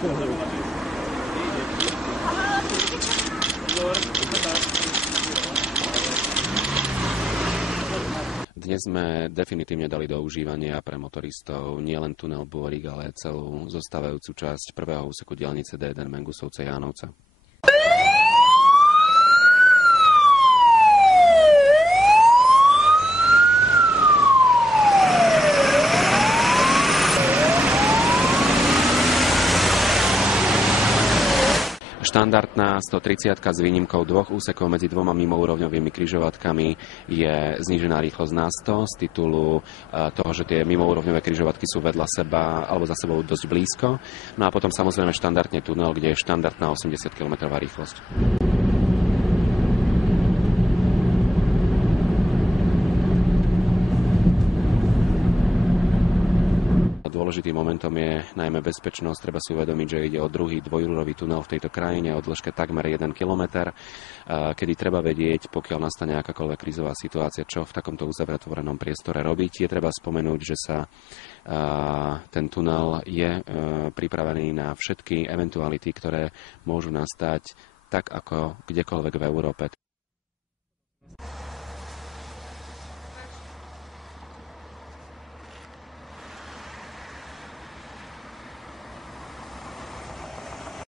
Dnes sme definitívne dali do užívania pre motoristov nielen tunel Bôrik, ale celú zostávajúcu časť prvého úseku diaľnice D1 Mengusovce-Jánovce. Štandardná 130 s výnimkou dvoch úsekov medzi dvoma mimoúrovňovými križovatkami je znížená rýchlosť na 100 z titulu toho, že tie mimoúrovňové križovatky sú vedľa seba alebo za sebou dosť blízko. No a potom samozrejme štandardne tunel, kde je štandardná 80 km rýchlosť. Dôležitým momentom je najmä bezpečnosť. Treba si uvedomiť, že ide o druhý dvojrúrový tunel v tejto krajine o dĺžke takmer 1 kilometr, kedy treba vedieť, pokiaľ nastane akákoľvek krízová situácia, čo v takomto uzavretvorenom priestore robiť. Je treba spomenúť, že sa ten tunel je pripravený na všetky eventuality, ktoré môžu nastať tak ako kdekoľvek v Európe.